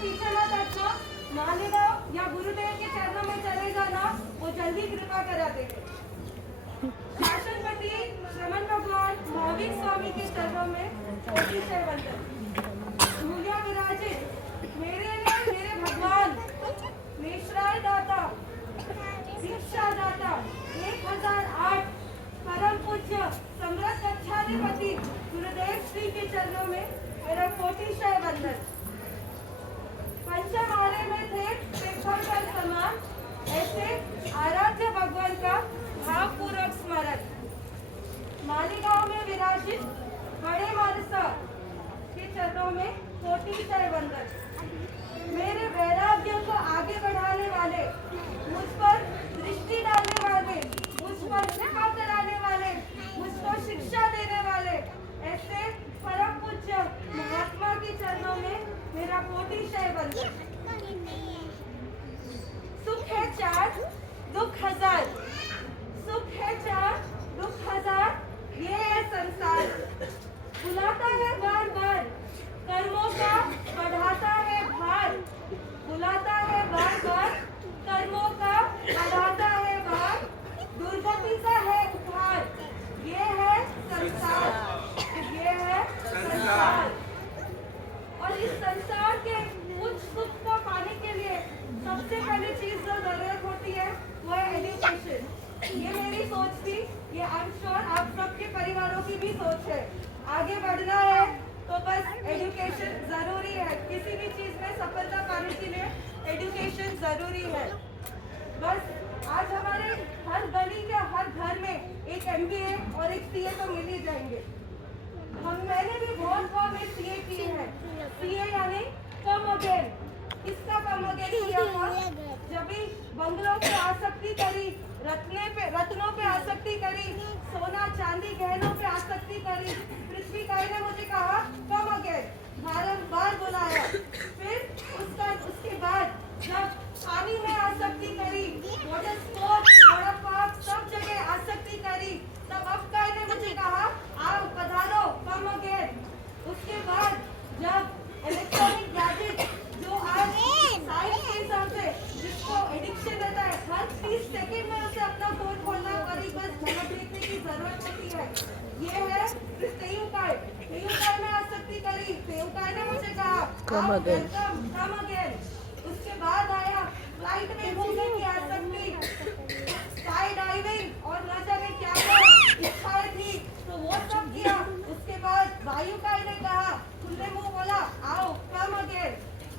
पीछे मत हटना, मालेगांव या गुरुदेव के चरणों में चले जाना, वो जल्दी कृपा करा देंगे। शासनपति श्रमण भगवान महावीर स्वामी के चरणों में कोटि से वंदन। धूलिया विराजित मेरे भगवान, निश्राय दाता, शिक्षा दाता, 1008 परम पूज्य सम्राट कक्षाधिपति गुरुदेव श्री के चरणों में मेरा कोटिशय वंदन। पंचमारे में थे तीर्थंकर समान, ऐसे आराध्य भगवान का भावपूर्वक स्मरण। मालीगांव में विराजित बड़े मानसा के चरणों में कोटिशय वंदन। मेरे वैराग्य को आगे बढ़ाने वाले, मुझ पर दृष्टि डालने वाले, मुझ पर कृपा कराने वाले, मुझको शिक्षा देने वाले ऐसे परम पूज्य महात्मा के चरणों में मेरा कोटिशय वंदन। सुख है 4 दुख 1000, सुख है 4 दुख 1000, ये है संसार। बुलाता है बार बार, कर्मों का बढ़ाता है भार। बुलाता है बार बार, कर्मों का बढ़ाता है भार। दुर्गति का है उद्धार, ये है संसार, ये है संसार। और इस संसार के उच्च सुख को पाने के लिए सबसे पहली चीज जो जरूरत होती है वो है एजुकेशन। ये मेरी सोच थी, ये आई एम श्योर आप सबके परिवारों की भी सोच है। आगे बढ़ना है तो बस एजुकेशन जरूरी है। किसी भी चीज में सफलता पाने के लिए एजुकेशन जरूरी है। बस आज हमारे हर गली के हर घर में एक MBA और एक CA तो मिल ही जाएंगे। मैंने भी बहुत बार में CA की है। CA यानी कम अगेन। किसका कम अगेन किया था? जब भी बंगलों पे आसक्ति करी, रत्नों पे आसक्ति करी, सोना चांदी गहनों पे आसक्ति करी, पृथ्वी काई ने मुझे कहा कम अगेन, बारंबार बुलाया। फिर उसके बाद जब पानी में आसक्ति करी, वाटर स्पोर्ट्स, वाटर पार्क, सब जगह आसक्ति करी, तब अब काई ने मुझे कहा आओ पधारो कम अगेन। उसके बाद जब इलेक्ट्रॉनिक गैजेट जो आज साइंस के हिसाब से जिसको एडिक्शन रहता है, हर 30 सेकंड में उसे अपना फोन खोलना पड़ी, बस झलक देखने की जरूरत होती है। ये है तेयुकाई में आसक्ति करी। तेयुकाई ने मुझे कहा कम अगेन। उसके बाद आया फ्लाइट में घूमने की आसक्ति, स्काई डाइविंग और न जाने क्या इच्छाएं थी, तो वो सब किया। उसके बाद वायुकाई ने कहा, खुले मुंह बोला आओ कम अगेन।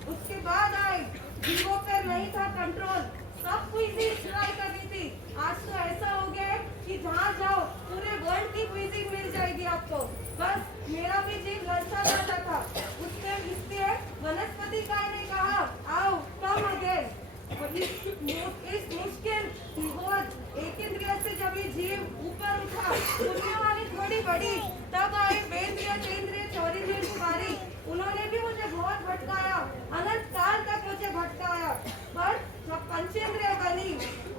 उसके बाद आए जीवों पर नहीं था कंट्रोल, सब क्विजिंग ट्राई करनी थी। आज तो ऐसा हो गया है कि जहाँ जाओ पूरे वर्ल्ड की क्विजिंग मिल जाएगी आपको। बस मेरा भी जीव ललचा जाता था। उसके इसलिए वनस्पति काय ने कहा आओ कम अगेन। इस मुश्किल एक इंद्रिय से जब ये जीव ऊपर उठा, पुण्यवानी थोड़ी बड़ी, तब आए बेंद्रिय चेंद्रिय चौरिंद्रिय कुमारी। उन्होंने भी मुझे बहुत भटकाया, अनंत काल तक मुझे भटकाया। पर जब पंचेंद्रिय बनी,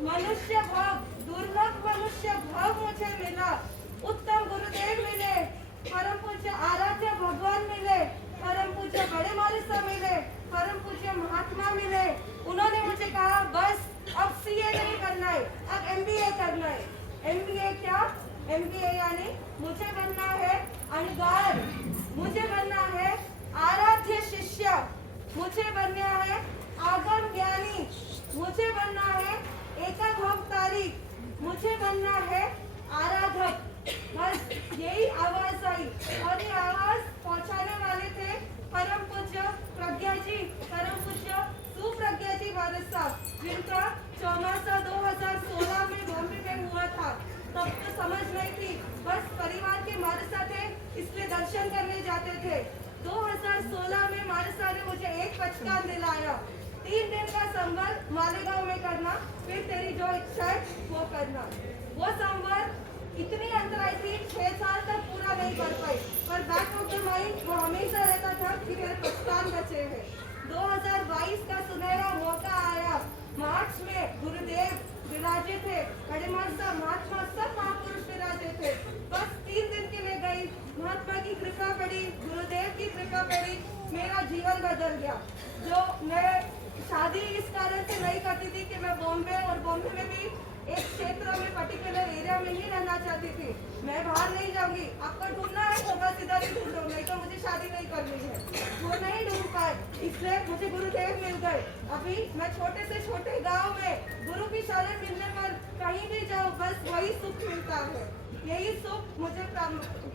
मनुष्य भाव, दुर्लभ मनुष्य भाव मुझे मिला। उत्तम गुरुदेव मिले, परम पूज्य आराध्य भगवान मिले, परम पूज्य बड़े मालिसा मिले, परम पूज्य महात्मा मिले। उन्होंने मुझे कहा बस अब CA नहीं करना है, अब MBA करना है। MBA क्या? MBA यानी मुझे बनना है अणगार, मुझे बनना है आराध्य शिष्य, मुझे बनना है आगम ज्ञानी, मुझे बनना है एकभवतारी, मुझे बनना है आराधक। बस यही आवाज आई और ये आवाज पहुंचाने वाले थे परम पूज्य प्रज्ञा जी, परम पूज्य सुप्रज्ञा जी भारत साहब, जिनका चौमासा 2016 में बॉम्बे में हुआ था। तब तो समझ नहीं थी, बस परिवार के मानसा थे इसलिए दर्शन करने जाते थे। 2016 में मानसा ने मुझे एक पचकान दिलाया, 3 दिन का संवर मालेगांव में करना, फिर तेरी जो इच्छा है वो करना। वो संवर इतनी अंतराई थी, 6 साल तक पूरा नहीं कर पाई, पर बैक ऑफ द माइंड वो हमेशा रहता था कि मेरे पचकान बचे हैं। 2022 का सुनहरा मौका आया। मार्च में गुरुदेव विराजे थे, बड़े मानसा महात्मा सब महापुरुष विराजे थे। बस 3 दिन के लिए गई, महात्मा की कृपा पड़ी, गुरुदेव की कृपा पड़ी, मेरा जीवन बदल गया। जो मैं शादी इस कारण से नहीं करती थी कि मैं बॉम्बे में भी एक क्षेत्र में पर्टिकुलर एरिया में ही रहना चाहती थी। मैं बाहर नहीं जाऊंगी, आपको ढूंढना है तो बस इधर ही ढूंढो, नहीं तो मुझे शादी नहीं करनी है। वो नहीं ढूंढ पाए, इसलिए मुझे गुरुदेव मिल गए। अभी मैं छोटे से छोटे गांव में गुरु की शरण मिलने पर कहीं भी जाऊं बस वही सुख मिलता है। यही सुख मुझे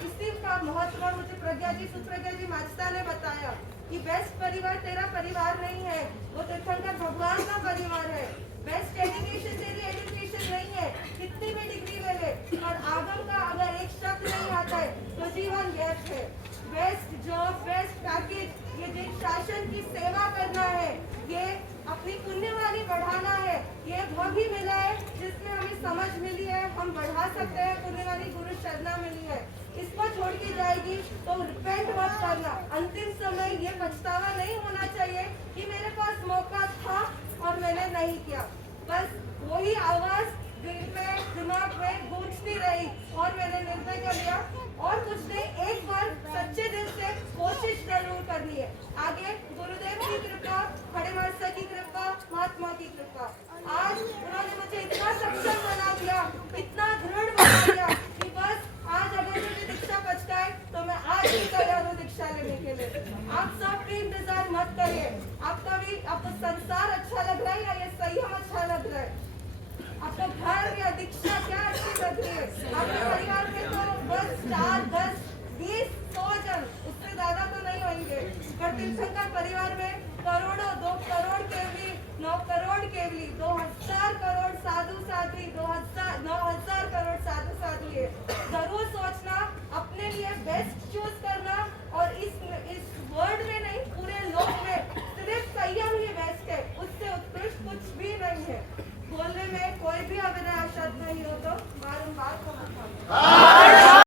इसी का महत्व मुझे सुप्रज्ञा जी मास्टर ने बताया कि बेस्ट परिवार तेरा परिवार नहीं है, वो तीर्थंकर भगवान का परिवार है। बेस्ट एजुकेशन तेरी एजुकेशन नहीं है, कितनी भी डिग्री ले ले और आगम का अगर एक शब्द नहीं आता है तो जीवन व्यर्थ है। बेस्ट जॉब, बेस्ट पैकेज, ये जिन शासन की सेवा करना है, ये अपनी पुण्यवानी बढ़ाना है, ये वो भी मिला है जिसमें हमें समझ मिली है, हम बढ़ा सकते हैं। पुण्यवानी गुरु शरणा मिली है, इसको छोड़ के जाएगी तो रिपेंट मत करना। अंतिम समय ये पछतावा नहीं होना चाहिए कि मेरे पास मौका था और मैंने नहीं किया। बस वही आवाज दिल में दिमाग में गूंजती रही और मैंने निर्णय कर लिया और कुछ नहीं, एक बार सच्चे दिल से कोशिश जरूर करनी है। आगे गुरुदेव की कृपा, खड़े मास्टर की कृपा, महात्मा की कृपा, आज उन्होंने मुझे इतना सक्षम बना दिया, इतना दृढ़ बना दिया कि बस आज अगर मुझे दीक्षा बचकाए तो मैं आज ही तैयार हूँ दीक्षा लेने के लिए। आप सब भी इंतजार मत करिए, आपको संसार अच्छा लग रहा है या ये संयम अच्छा लग रहा है, आपका घर या दीक्षा क्या अच्छी लग रही है। आपके परिवार में तो बस 4, 10, 20, 100 जन, उससे ज्यादा तो नहीं होंगे, पर तीर्थंकर परिवार में करोड़ों, 2 करोड़ केवली, 9 करोड़ केवली, 2000 करोड़ साधु साध्वी, 9,000 करोड़ साधु साध्वी है। जरूर सोचना, अपने लिए बेस्ट चूज करना और इस वर्ल्ड में नहीं पूरे लोक में सिर्फ संयम ही बेस्ट है, उससे उत्कृष्ट कुछ भी नहीं है। बोलने में कोई भी अविनाश नहीं हो तो बारंबार को मत